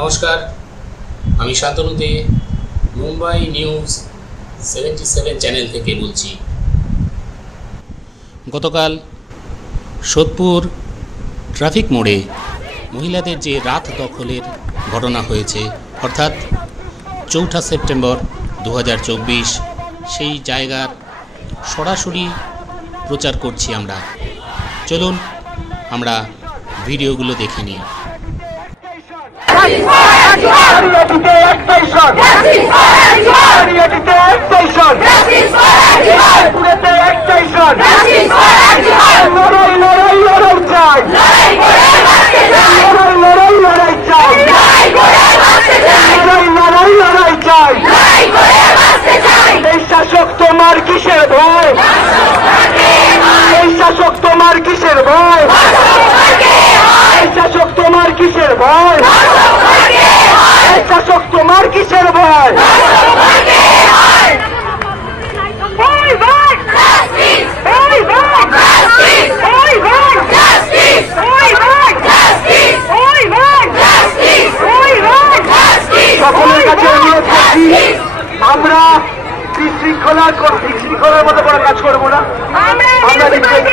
নমস্কার, আমি শান্তনু দে, Mumbai news 77 channel থেকে বলছি। গতকাল সোদপুর ট্রাফিক মোড়ে মহিলাদের যে রাত দখলের ঘটনা হয়েছে, অর্থাৎ 4 সেপ্টেম্বর 2024, সেই জায়গার সরাসরি প্রচার করছি আমরা। চলুন আমরা ভিডিওগুলো দেখে নিই। শাসক তোমার কিসের ভয়? এই শাসক তোমার কিসের ভয়? এই শাসক তোমার কিসের ভয়? এই শাসক তোমার কিসের ভয়? সকলের কাছে অনুরোধ করছি, আমরা বিশৃঙ্খলার মতো কোনো কাজ করবো না। আমরা রিকোয়েস্ট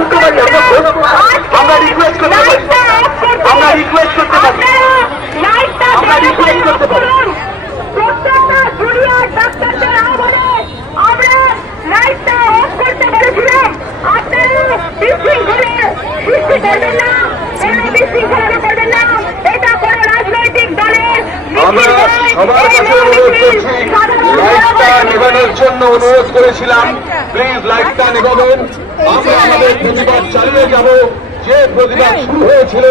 করতে পারি, আমরা রিকোয়েস্ট করতে পারি, আমরা রিকোয়েস্ট করতে পারি, আমরা রিকোয়েস্ট করতে পারি। আমরা সবার কাছে অনুরোধ করছি, লাইটটা নেভানোর জন্য অনুরোধ করেছিলাম, প্লিজ লাইটটা নেভাবেন। আমরা আমাদের প্রতিবাদ চালিয়ে যাব। যে প্রতিবাদ শুরু হয়েছিল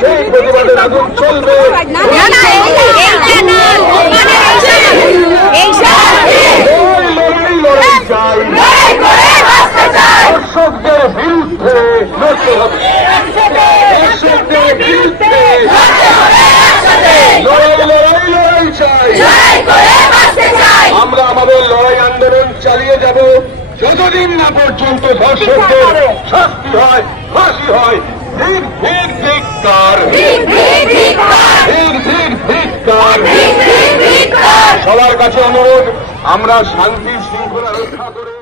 সেই প্রতিবাদের আগুন চলবে। লড়াই চাই, দর্শকদের বিরুদ্ধে লড়তে হবে, দর্শকদের বিরুদ্ধে লড়াই চাই। আমরা আমাদের লড়াই আন্দোলন চালিয়ে যাব যতদিন না পর্যন্ত ধর্ষকদের শাস্তি হয়, ফাঁসি হয়। সবার কাছে অনুরোধ, আমরা শান্তি শৃঙ্খলা রক্ষা করে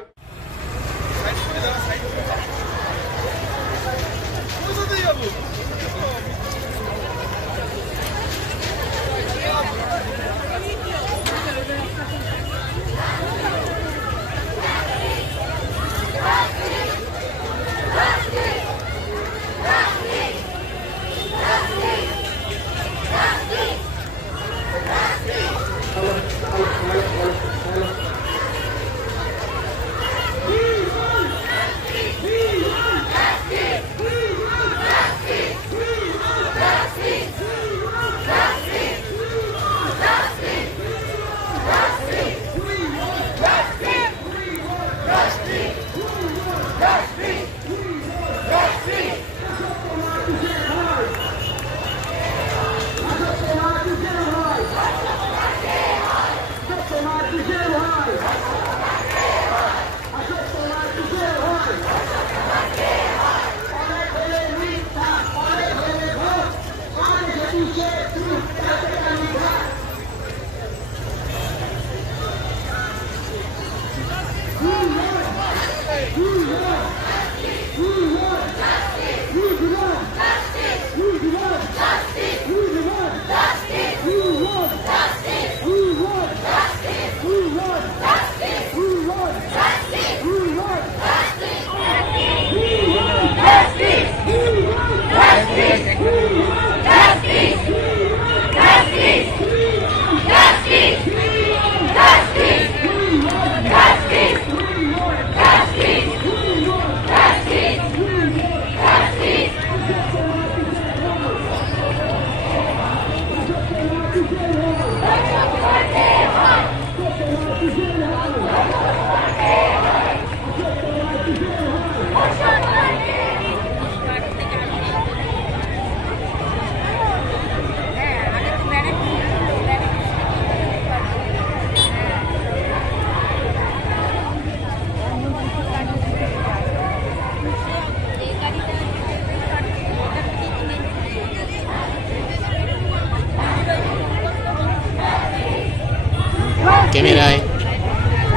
ক্যামেরায়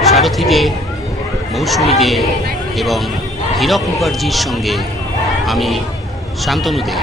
সারথী দে, মৌসুমী দে এবং হীরক মুখার্জির সঙ্গে আমি শান্তনু দে।